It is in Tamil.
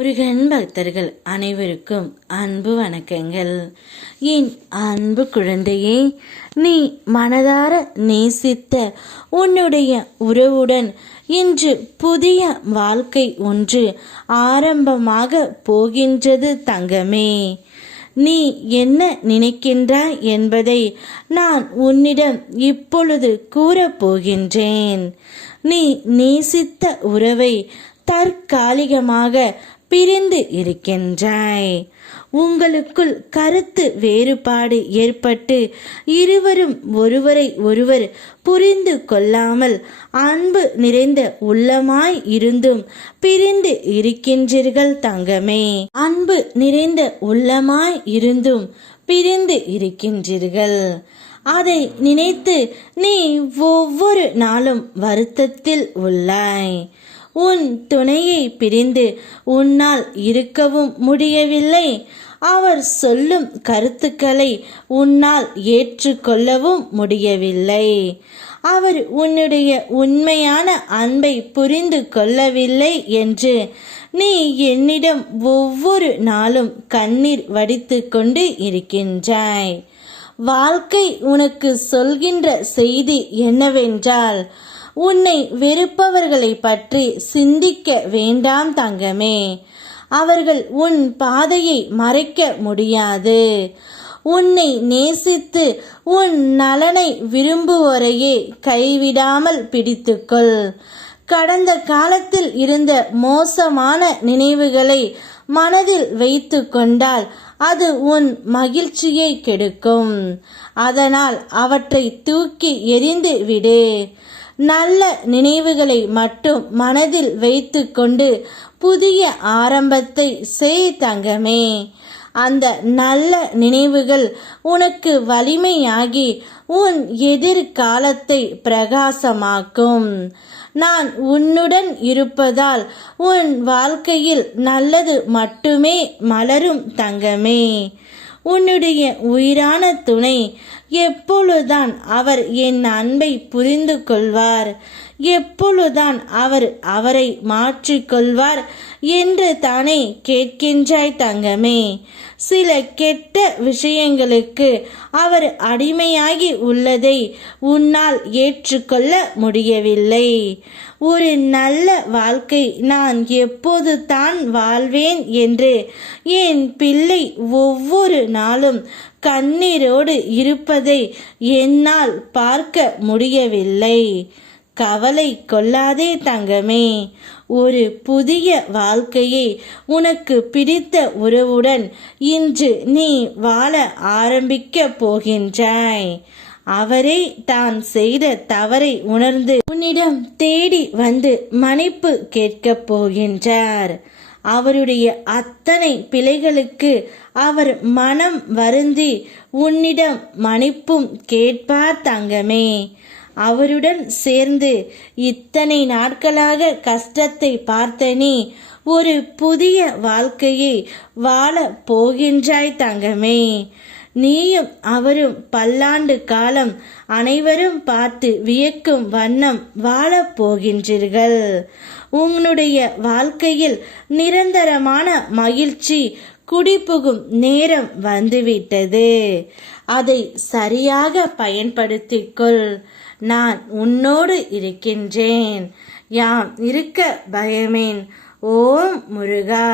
முருகன் பக்தர்கள் அனைவருக்கும் அன்பு வணக்கங்கள். என் அன்பு குழந்தையே, நீ மனதார நேசித்த உன்னுடைய உறவுடன் இன்று புதிய வாழ்க்கை ஒன்று ஆரம்பமாக போகின்றது தங்கமே. நீ என்ன நினைக்கின்றாய் என்பதை நான் உன்னிடம் இப்பொழுது கூறப்போகின்றேன். நீ நேசித்த உறவை தற்காலிகமாக பிரிந்து இருக்கின்றாய். உங்களுக்குள் கருத்து வேறுபாடு ஏற்பட்டு இருவரும் ஒருவரை ஒருவர் புரிந்து கொள்ளாமல் அன்பு நிறைந்த உள்ளமாய் இருந்தும் பிரிந்து இருக்கின்றீர்கள் தங்கமே. அன்பு நிறைந்த உள்ளமாய் இருந்தும் பிரிந்து இருக்கின்றீர்கள். அதை நினைத்து நீ ஒவ்வொரு நாளும் வருத்தத்தில் உள்ளாய். உன் துணையை பிரிந்து உன்னால் இருக்கவும் முடியவில்லை. அவர் சொல்லும் கருத்துக்களை உன்னால் ஏற்றுக்கொள்ளவும் முடியவில்லை. அவர் உன்னுடைய உண்மையான அன்பை புரிந்து கொள்ளவில்லை என்று நீ என்னிடம் ஒவ்வொரு நாளும் கண்ணீர் வடித்து கொண்டு இருக்கின்றாய். வாழ்க்கை உனக்கு சொல்கின்ற செய்தி என்னவென்றால், உன்னை வெறுப்பவர்களை பற்றி சிந்திக்க வேண்டாம் தங்கமே. அவர்கள் உன் பாதையை மறைக்க முடியாது. உன்னை நேசித்து உன் நலனை விரும்புவோரையே கைவிடாமல் பிடித்துக்கொள். கடந்த காலத்தில் இருந்த மோசமான நினைவுகளை மனதில் வைத்து கொண்டால் அது உன் மகிழ்ச்சியை கெடுக்கும். அதனால் அவற்றை தூக்கி எறிந்து விடு. நல்ல நினைவுகளை மட்டும் மனதில் வைத்து கொண்டு புதிய ஆரம்பத்தை செய் தங்கமே. அந்த நல்ல நினைவுகள் உனக்கு வலிமையாகி உன் எதிர்காலத்தை பிரகாசமாக்கும். நான் உன்னுடன் இருப்பதால் உன் வாழ்க்கையில் நல்லது மட்டுமே மலரும் தங்கமே. உன்னுடைய உயிரான துணை எப்பொழுதுதான் அவர் என் அன்பை புரிந்து கொள்வார், எப்பொழுதுதான் அவர் அவரை மாற்றிக்கொள்வார் என்று தானே கேட்கின்றாய் தங்கமே. சில கெட்ட விஷயங்களுக்கு அவர் அடிமையாகி உள்ளதை உன்னால் ஏற்றுக்கொள்ள முடியவில்லை. ஒரு நல்ல வாழ்க்கை நான் எப்போது தான் வாழ்வேன் என்று என் பிள்ளை ஒவ்வொரு நாளும் கண்ணீரோடு இருப்பதை என்னால் பார்க்க முடியவில்லை. கவலை கொள்ளாதே தங்கமே. ஒரு புதிய வாழ்க்கையை உனக்கு பிடித்த உறவுடன் இன்று நீ வாழ ஆரம்பிக்க போகின்றாய். அவரே தான் செய்த தவறை உணர்ந்து உன்னிடம் தேடி வந்து மன்னிப்பு கேட்கப் போகின்றார். அவருடைய அத்தனை பிழைகளுக்கு அவர் மனம் வருந்தி உன்னிடம் மன்னிப்பும் கேட்பார் தங்கமே. அவருடன் சேர்ந்து இத்தனை நாட்களாக கஷ்டத்தை பார்த்த நீ ஒரு புதிய வாழ்க்கையை வாழ போகின்றாய் தங்கமே. நீயும் அவரும் பல்லாண்டு காலம் அனைவரும் பார்த்து வியக்கும் வண்ணம் வாழப் போகின்றீர்கள். உன்னுடைய வாழ்க்கையில் நிரந்தரமான மகிழ்ச்சி குடிபுகும் நேரம் வந்துவிட்டது. அதை சரியாக பயன்படுத்திக்கொள். நான் உன்னோடு இருக்கின்றேன். யாம் இருக்க பயமேன். ஓம் முருகா.